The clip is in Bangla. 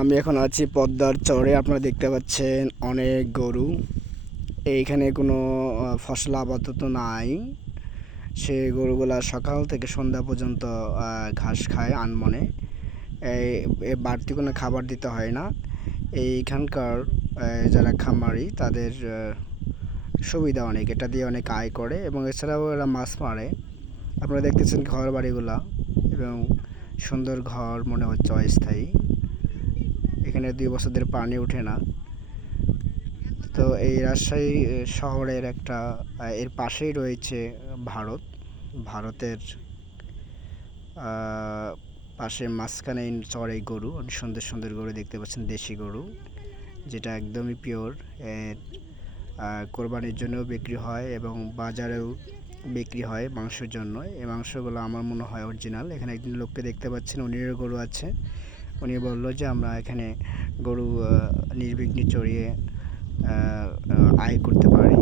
আমি এখন আছি পদ্মার চরে। আপনারা দেখতে পাচ্ছেন অনেক গরু। এইখানে কোনো ফসল আপাতত নাই। সে গরুগুলা সকাল থেকে সন্ধ্যা পর্যন্ত ঘাস খায় আনমনে। বাড়তি কোনো খাবার দিতে হয় না। এইখানকার যারা খামারি তাদের সুবিধা অনেক, এটা দিয়ে অনেক আয় করে এবং এছাড়াও এরা মাছ মারে। আপনারা দেখতেছেন ঘর বাড়িগুলা এবং সুন্দর ঘর মনে হচ্ছে অস্থায়ী। এখানে 2 বছর ধরে পানি ওঠে না। তো এই রাজশাহী শহরের একটা এর পাশেই রয়েছে ভারত। ভারতের পাশে মাঝখানে চড়ে গরু, অনেক সুন্দর সুন্দর গরু দেখতে পাচ্ছেন, দেশি গরু যেটা একদমই পিওর। কোরবানির জন্যও বিক্রি হয় এবং বাজারেও বিক্রি হয় মাংসের জন্য। এই মাংসগুলো আমার মনে হয় অরিজিনাল। এখানে একজন লোককে দেখতে পাচ্ছেন, উনিরও গরু আছে। উনি বলল যে আমরা এখানে গরু নির্বিঘ্নে চড়িয়ে আয় করতে পারি।